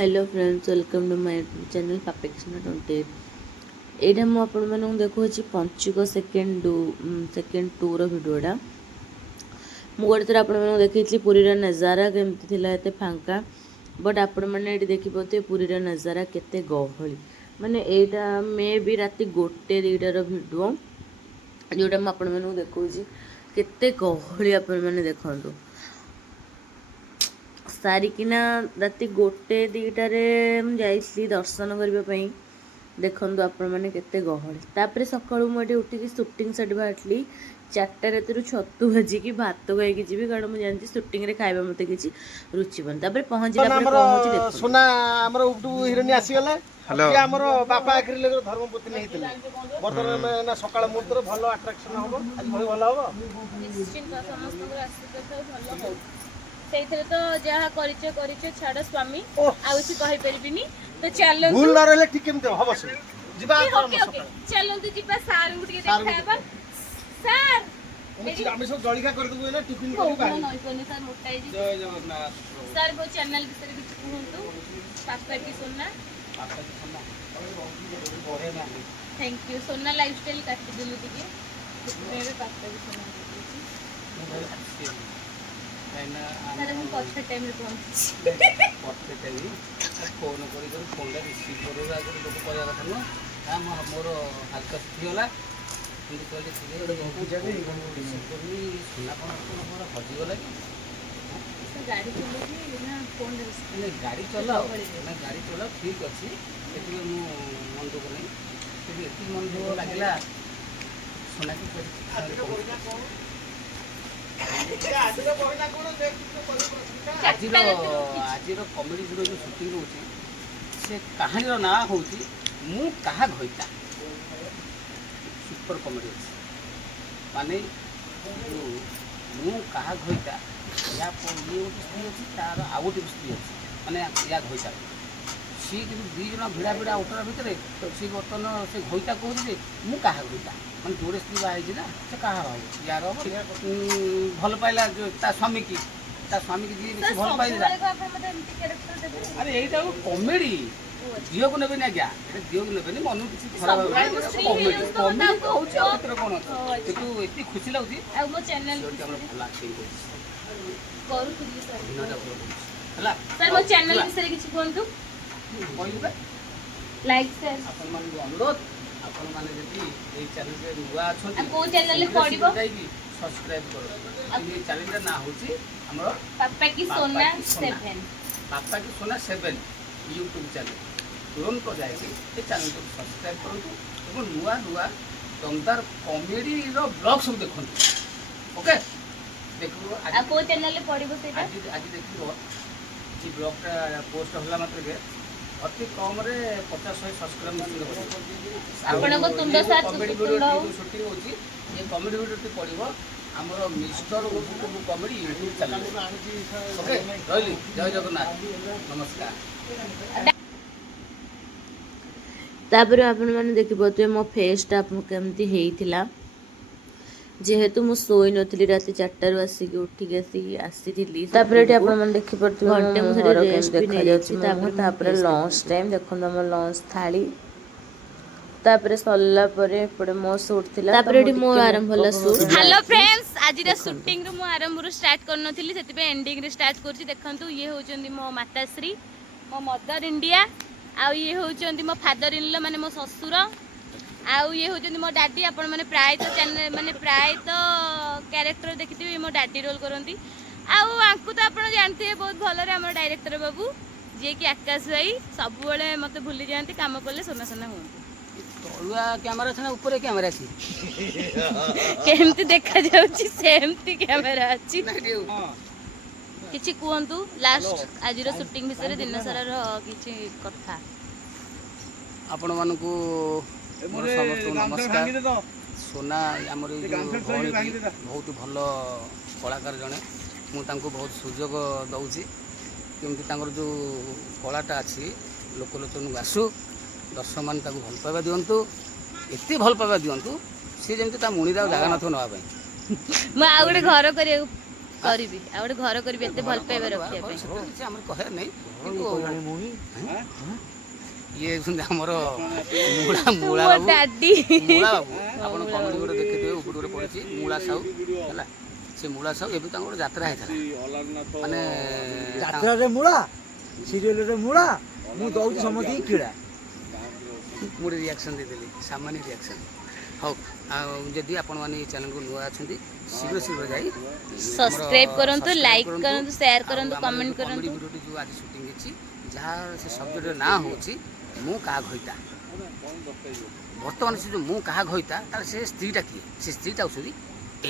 Hello friends, welcome to my channel पापेक्षणा 28। एटा मु आपण मानक देखो पंचुक सेकेंड टूर भिडियोटा मु गोटे थर आपण मानक देखी पुरीर नजारा केमती थिला एते फांका बट आपण मैंने ये देखिपे पुरीर नजारा केते गहली माने एटा मे भी राति 1-2टार भिडियो जोटा मु आपण मानक देखौची केते गहली आपण माने देखंतु सारिकिना राति 1-2टार जाइली दर्शन करने देखु आपण मैंने केते गहली तापर सकाळु मुझे उठिकी सुटिंग सेट बाहरी 4टा राति छतु भाजिकी भात खाई जी कारण मुझे जानती सुटिंग रे खाइबा मते किछि रुचिबन तापर पहुंचला सोना हमर उठू हिरोनी आसीगले जे हमर बापा आखिर ले धर्मपत्नी हेतिले वर्तमान ना सकाळ मुहूर्त भलो अट्रैक्शन होबो आज भलो भलो होबो निश्चित समस्त को आशीर्वाद भलो हो सेइथरे तो जहा करिचे छाड़ स्वामी आउसी कहि परिबिनी तो चलो भूल न रहले ठीक केमते हबो से जिबा ओके चलो तो जिबा सार गुटी देखाबा सर मेरी हम सब जळिका कर दबो ना टिफिन करी बा नय कोनी सर मोटाई जी जय जगन्नाथ सर वो चैनल विषय कुछ कहंतु पापा की सोना थैंक यू सोना लाइफस्टाइल काट दिलु दिके मेरे पापा की सोना सर हम पछे टाइम रे पहुंची पछे टाइम फोन करी फोनटा रिसीव करबा आगे लोक कहया କଥା न हम मोर हल्का सुखिगला কিন্তু कहले ठीक है बुझा दे रिसीव करनी सुना कोन हजी गला कि गाड़ी चलो ना फोन नहीं गाड़ी चलाओ ना गाड़ी चलाओ ठीक अच्छी एति मु मन दुख नहीं फिर एति मन दुख लागला सुना कि आज कमेडी भिडियो जो सुटिंग रोचे से कहानी ना हूँ मु कहा घईता सुपर कमेडी माने मु कहा घईता या ये गोटे स्त्री अच्छी तार आउ गोटे स्त्री अच्छी माने या घईता सी कि दुई जन भिड़ा भिड़ा ओटरा भितर तो सी बर्तमान से घईता कहूँ मु कहा घईता मैं जोड़े स्त्री बाहर ना से कहा भाव यार भल पाइला जो ता स्वामी की जी भल पाइला अरे यही कमेडी झील को नेबे आज्ञा झील को नेबे मन किसी खराब कमेडी कमेडी तो चित्र कौन अच्छे ये खुशी लगुच भल आक्टिंग सर मो चैनल विषय किछि कोंतु कहलु लाइक सर अपन मन अनुरोध अपन माने जति ए चैनल रे नुवा अछन को चैनल ले पडिबो सब्सक्राइब करो ये चैनल रा ना होची हमरो पापा की सोना 7 पापा की सोना 7 YouTube चैनल तुरंत को जाएगी ये चैनल को सब्सक्राइब करू और नुवा नुवा दमदार कॉमेडी रो ब्लॉग सब देखो ओके देखो आ को चैनल ले पडिबो सेटा आज देखिबो ई ब्लॉग टा पोस्ट होला मात्र के अति कम रे 50-100 सब्सक्राइब मिल आपण को तुंड साथ कॉमेडी वीडियो शूटिंग होची ये कॉमेडी वीडियो टी पडिबो हमरो mister YouTube comedy YouTube channel okay रहली जय जगन्नाथ नमस्कार तापर आपण माने देखि पते मो फेसटा केमती हेइथिला जेहेतु मु सोई नथली राति 4टारू आसिक उठिक आसीथिली तापर एठी आपण माने देखि पड़थि घंटे मु सेठी रेस्ट देखा जाउछि तापर लंच टाइम देखन हम लंच थाली तापर सल्ला परे पड़े मो शूट थिला तापर एठी मो आरंभ होला शूट हेलो फ्रेंड्स आज रे शूटिंग रो मु आरंभ रो स्टार्ट करनथिली सेति पे एंडिंग रे स्टार्ट करछि देखंतु ये होचंदी मो माताश्री मो मदर इंडिया आ ये होचंदी मो फादर इन लॉ माने मो ससुर आउ ये होचंदी मो डैडी आपण माने प्राय तो चैनल माने प्राय तो कैरेक्टर देखिथिबे मो डैडी रोल करंती आउ आंकु तो आपण जानथि बहुत भलो रे हमर डायरेक्टर बाबू जे कि आकाश भाई सब बेले मते भूली जानती काम करले सोना सोना हो तळुआ कैमरा छना ऊपर कैमरा छी केमती देखा जाउची सेमती कैमरा अछि किछि कुहंतु लास्ट आज रो शूटिंग विषय दिन सारा रो किछि कथा आपण मानकू समस्त नमस्कार सोना आमर बहुत भल कलाकार जड़े मुझे बहुत सुजोग दौची केमती जो कलाटा अच्छी लोकलोचन आसू दर्शक मान भल पाइबा दिंतु एत भल पाइबा दिंतु सी जमी मुणीर जगह न नापी गोटे घर कर କରିବି ଆଉ ଗୋଟେ ଘର କରିବି ଏତେ ଭଲ ପାଇବା ରଖିବା ପାଇଁ। ସେଥିରେ କିଛି ଆମର କହିବାର ନାହିଁ କିନ୍ତୁ ଇଏ ହେଉଛନ୍ତି ଆମର ମୂଳା ମୂଳା ମୋ ବାବୁ ଡାଡି ମୂଳା ବାବୁ ଆପଣ କମେଡି ଗୋଟେ ଦେଖିଥିବେ ଉପରୁ ଗୋଟେ ପଡ଼ିଛି ମୂଳା ସାହୁ ହେଲା ସେ ମୂଳା ସାହୁ ଏବେ ତାଙ୍କର ଗୋଟେ ଯାତ୍ରା ହେଇଥିଲା ମାନେ ଯାତ୍ରାରେ ମୂଳା ସିରିଏଲରେ ମୂଳା ମୁଁ ଦଉଛି ସମସ୍ତଙ୍କୁ କ୍ରୀଡ଼ା ମୁଁ ଗୋଟେ ରିଆକ୍ସନ୍ ଦେଇଦେଲି ସାମାନ୍ୟ ରିଆକ୍ସନ୍। ହଉ ଆଉ ଯଦି ଆପଣମାନେ ଏଇ ଚ୍ୟାନେଲକୁ ନୂଆ ଅଛନ୍ତି ଶୀଘ୍ର ଶୀଘ୍ର ଯାଇ ସବସ୍କ୍ରାଇବ୍ କରନ୍ତୁ, ଲାଇକ୍ କରନ୍ତୁ, ସେୟାର କରନ୍ତୁ, କମେଣ୍ଟ କମେଡି କରନ୍ତୁ। ଭିଡ଼ିଓଟି ଯେଉଁ ଆଜି ସୁଟିଂ ହେଇଛି ଯାହା ସେ ସବଜେକ୍ଟର ନାଁ ହେଉଛି ମୁଁ କାହା ଘଇତା। ବର୍ତ୍ତମାନ ସେ ଯେଉଁ ମୁଁ କାହା ଘଇତା ତାର ସେ ସ୍ତ୍ରୀଟା କିଏ ସେ ସ୍ତ୍ରୀଟା ହେଉଛନ୍ତି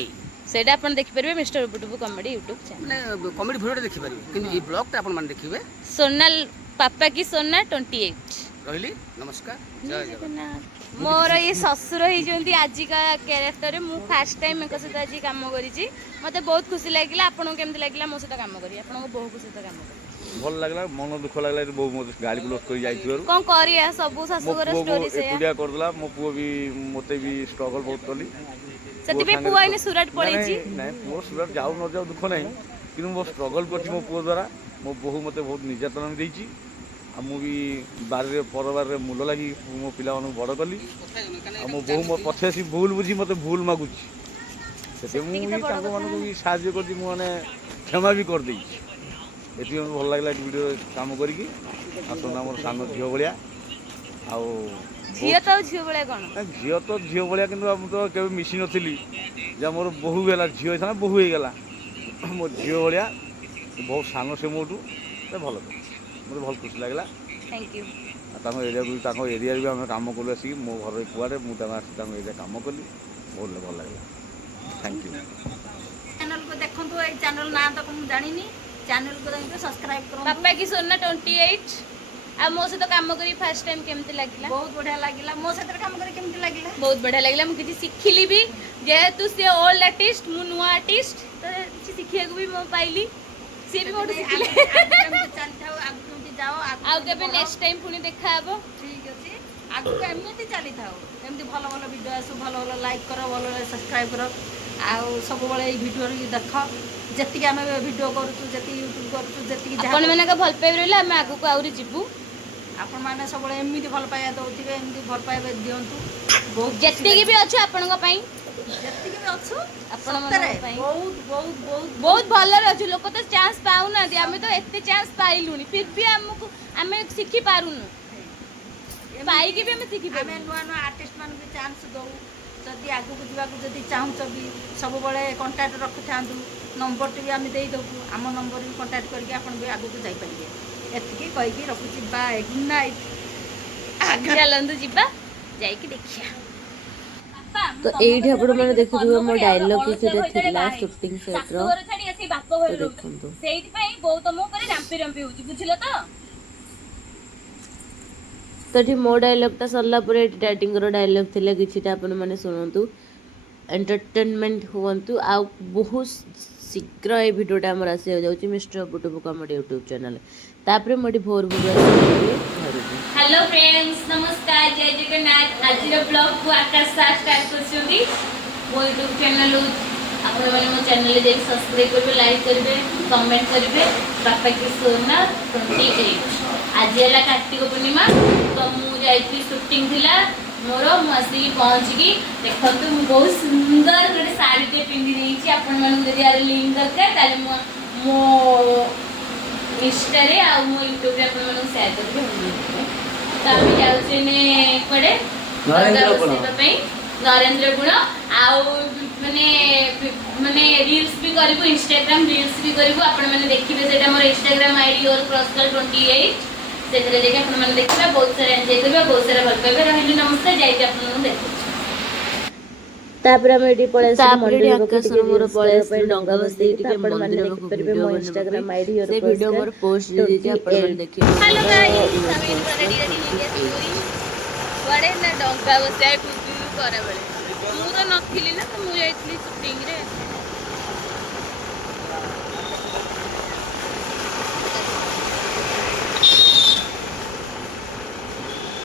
ଏଇ ସେଇଟା ଆପଣ ଦେଖିପାରିବେ ମିଷ୍ଟର ବୁଟୁବୁ କମେଡି ୟୁଟ୍ୟୁବ୍ ଚ୍ୟାନେଲ। ମାନେ କମେଡ଼ି ଭିଡ଼ିଓଟା ଦେଖିପାରିବେ କିନ୍ତୁ ଏଇ ବ୍ଲଗ୍ଟା ଆପଣମାନେ ଦେଖିବେ। ସୋନାଲ ପାପା କି ସୋନା 28। ରହିଲି ନମସ୍କାର ଜୟ ଜଗନ୍ନାଥ। ମୋର ଇଏ ଶ୍ୱଶୁର ହେଇଛନ୍ତି ଆଜିକା କ୍ୟାରେକ୍ଟରରେ। ମୁଁ ଫାର୍ଷ୍ଟ ଟାଇମ୍ ଏଙ୍କ ସହିତ ଆଜି କାମ କରିଛି, ମୋତେ ବହୁତ ଖୁସି ଲାଗିଲା। ଆପଣଙ୍କୁ କେମିତି ଲାଗିଲା ମୋ ସହିତ କାମ କରି? ଆପଣଙ୍କ ବୋହୂଙ୍କ ସହିତ କାମ କରି ଭଲ ଲାଗିଲା, ମନ ଦୁଃଖ ଲାଗିଲା ଯେ ବୋଉ ମୋତେ ଗାଡ଼ି ବ୍ଲକ୍ କରି ଯାଇଥିବାରୁ। କ'ଣ କରିବା, ସବୁ ମୋ ଶାଶୁଘର ପୁଅକୁ ଷ୍ଟୋରି ସେଇଆ। ଏକୁଟିଆ କରିଦେଲା। ମୋ ପୁଅ ବି ମୋତେ ବି ଷ୍ଟ୍ରଗଲ୍ ବହୁତ କଲି। ସେଥିପାଇଁ ପୁଅ ଏଇନେ ସୁରଟ ପଳେଇଛି। ନାଇଁ ପୁଅ ସୁରଟ ଯାଉ ନ ଯାଉ ଦୁଃଖ ନାହିଁ କିନ୍ତୁ ମୋ ଷ୍ଟ୍ରଗଲ୍ କରିଛି ମୋ ପୁଅ ଦ୍ୱାରା। ମୋ ବୋହୂ ମୋତେ ବହୁତ ନିର୍ଯାତନା ଦେଇଛି ଆଉ ମୁଁ ବି ବାରିରେ ପରବାରରେ ମୂଲ ଲାଗି ମୋ ପିଲାମାନଙ୍କୁ ବଡ଼ କଲି ଆଉ ମୋ ବୋହୂ ମୋ ପଛେ ଆସି ଭୁଲ ବୁଝି ମୋତେ ଭୁଲ ମାଗୁଛି। ସେଥିପାଇଁ ମୁଁ ବି ତାଙ୍କମାନଙ୍କୁ ବି ସାହାଯ୍ୟ କରିଛି, ମୁଁ ମାନେ କ୍ଷମା ବି କରିଦେଇଛି। ଏଥିପାଇଁ ମୋତେ ଭଲ ଲାଗିଲା ଭିଡ଼ିଓ କାମ କରିକି। ଆସନ୍ତୁ ଆମର ସାନ ଝିଅ ଭଳିଆ ଆଉ ଝିଅ ତ ଆଉ ଝିଅ ଭଳିଆ କ'ଣ? ଝିଅ ତ ଝିଅ ଭଳିଆ କିନ୍ତୁ ମୁଁ ତ କେବେ ମିଶି ନଥିଲି ଯେ ମୋର ବୋହୂ ହେଲା ଝିଅ ହେଇଥିଲା ବୋହୂ ହେଇଗଲା। ମୋ ଝିଅ ଭଳିଆ ବହୁତ ସାନ ସେ ମୋଠୁ ଭଲ ମୋତେ ଭଲ ଖୁସି ଲାଗିଲା। Thank you. ଆଉ ତାଙ୍କ ଏରିଆରେ ବି ଆମେ କାମ କଲୁ ଆସିକି ମୋ ଘର କୁଆଡ଼େ ମୁଁ ଆସି ତାଙ୍କ ଏରିଆ କାମ କଲି ବହୁତ ଭଲ ଲାଗିଲା। Thank you. ଚ୍ୟାନେଲକୁ ଦେଖନ୍ତୁ, ଏଇ ଚ୍ୟାନେଲ ନାଁ ତ ମୁଁ ଜାଣିନି, ଚ୍ୟାନେଲକୁ ଯାଇକି ସବସ୍କ୍ରାଇବ୍ କରନ୍ତୁ। ପାପା କି ସୋନା 28। ଆଉ ମୋ ସହିତ କାମ କରି ଫାର୍ଷ୍ଟ ଟାଇମ୍ କେମିତି ଲାଗିଲା? ବହୁତ ବଢ଼ିଆ ଲାଗିଲା। ମୋ ସାଥିରେ କାମ କରି କେମିତି ଲାଗିଲା? ବହୁତ ବଢ଼ିଆ ଲାଗିଲା। ମୁଁ କିଛି ଶିଖିଲି ବି, ଯେହେତୁ ସିଏ ଓଲ୍ଡ ଆର୍ଟିଷ୍ଟ ମୁଁ ନୂଆ ଆର୍ଟିଷ୍ଟ, ତ କିଛି ଶିଖିବାକୁ ବି ମୁଁ ପାଇଲି। ସିଏ ବି ମୋଠୁ ଶିଖିଲେ। କେମିତି ଚାଲିଥାଉ, ଆଗକୁ କେମିତି ଯାଅ, ଆଉ କେବେ ନେକ୍ସଟ ଟାଇମ୍ ପୁଣି ଦେଖାହବ। ଠିକ୍ ଅଛି। ଆଗକୁ ଏମିତି ଚାଲିଥାଉ, ଏମିତି ଭଲ ଭଲ ଭିଡ଼ିଓ ଆସୁ, ଭଲ ଭଲ ଲାଇକ୍ କର, ଭଲ ଭଲ ସବସ୍କ୍ରାଇବ୍ କର। ଆଉ ସବୁବେଳେ ଏଇ ଭିଡ଼ିଓରୁ ଦେଖ, ଯେତିକି ଆମେ ଭିଡ଼ିଓ କରୁଛୁ, ଯେତିକି ୟୁଟ୍ୟୁବ୍ କରୁଛୁ, ଯେତିକି ଯାହା ଆପଣମାନଙ୍କ ଭଲ ପାଇବା ରହିଲେ ଆମେ ଆଗକୁ ଆହୁରି ଯିବୁ। ଆପଣମାନେ ସବୁବେଳେ ଏମିତି ଭଲ ପାଇବା ଦେଉଥିବେ, ଏମିତି ଭଲ ପାଇବା ଦିଅନ୍ତୁ। ବହୁତ ଯେତିକି ବି ଅଛୁ ଆପଣଙ୍କ ପାଇଁ, ଯେତିକି ବି ଅଛୁ ଆପଣମାନଙ୍କ ସତରେ ପାଇଁ ବହୁତ ବହୁତ ବହୁତ ବହୁତ ଭଲରେ ଅଛୁ। ଲୋକ ତ ଚାନ୍ସ ପାଉନାହାନ୍ତି, ଆମେ ତ ଏତେ ଚାନ୍ସ ପାଇଲୁଣି, ଫିର୍ ବି ଆମେ ଶିଖି ପାରୁନୁ। ପାଇକି ବି ଆମେ ଆମେ ଶିଖିପାରୁନୁ। ନୂଆ ନୂଆ ଆର୍ଟିଷ୍ଟ ମାନଙ୍କୁ ଚାନ୍ସ ଦେଉ। ଯଦି ଆଗକୁ ଯିବାକୁ ଯଦି ଚାହୁଁଛ ବି ସବୁବେଳେ କଣ୍ଟାକ୍ଟ ରଖିଥାନ୍ତୁ। ନମ୍ବରଟି ବି ଆମେ ଦେଇଦେବୁ, ଆମ ନମ୍ବର ବି କଣ୍ଟାକ୍ଟ କରିକି ଆପଣ ବି ଆଗକୁ ଯାଇପାରିବେ। ଏତିକି କହିକି ରଖୁଛି, ବାଏ, ଗୁଡ୍ ନାଇଟ୍। ଚାଲନ୍ତୁ ଯିବା, ଯାଇକି ଦେଖିବା। ତ ଏଇଠି ଆପଣମାନେ ଦେଖିଥିବେ ମୋ ଡାଇଲଗ୍ କିଛିଟା ଥିଲା ସୁଟିଂ ସେଟ୍ର, ତ ଦେଖନ୍ତୁ। ସେଇଥିପାଇଁ ବୋଉ ତମ ଉପରେ ରାମ୍ପି ରାମ୍ପି ହଉଛି, ବୁଝିଲ ତ? ତ ଏଠି ମୋ ଡାଇଲଗ୍ଟା ସରିଲା ପରେ ଏଠି ଡାଡିଙ୍କର ଡାଇଲଗ୍ ଥିଲା କିଛିଟା, ଆପଣମାନେ ଶୁଣନ୍ତୁ, ଏଣ୍ଟରଟେନମେଣ୍ଟ ହୁଅନ୍ତୁ। ଆଉ ବହୁତ ଶୀଘ୍ର ଏଇ ଭିଡ଼ିଓଟା ଆମର ଆସିବାକୁ ଯାଉଛି ମିଷ୍ଟର ବୁଟୁବୁ କମେଡି ୟୁଟ୍ୟୁବ୍ ଚ୍ୟାନେଲ୍। ତାପରେ ମୁଁ ଏଠି ଭୋର ଭୋର ଆସିବି ଘରକୁ। हेलो फ्रेंड्स, नमस्कार, जय जगन्नाथ। आज ब्लॉग को आकाश सार स्टार्ट करछुंदी मो यूट्यूब चैनल। आपण माने मो चैनल जे सब्सक्राइब करबे, लाइक करबे, कमेंट करबे। पापा की सोना 28। आज है कार्तिक पूर्णिमा, तो मु जाइथि शूटिंग थिला मोर। मु आसी पहुंच गई। देखंतु मु बहुत सुंदर गोटे साड़ी ते पिंदी देछि। आपण माने जदि यार लिंक दरकार ताले मो इंस्टा रे आ मो यूट्यूब रे आपण माने शेयर करबे। तो आम जाऊे कड़े नरेंद्र गुण आउ माने माने रील्स भी करूँ, इंस्टाग्राम रील्स भी करूँ। आपण मैंने देखिए से मोर इंस्टाग्राम आईडी और क्रॉसकल 28 से देखिए आपण मैंने देखिए, बहुत सारा एंजॉय करेंगे, बहुत सारा भल पाइबे। रही नमस्ते, जाइए आप देखो। तापर हम एडी पळे आसी मंदिर आकाशर मोर पळे आसी डंगा बसी टिके मंदिर को वीडियो इंस्टाग्राम आईडी और से वीडियो मोर पोस्ट दे जे आपण मन देखिए। हेलो गाइस, हम इन रेडी रेडी निके पूरी बड़े ना डंगा बसिया कुछ करे बड़े। मु तो नथिली ना, तो मु जाइतली शूटिंग रे।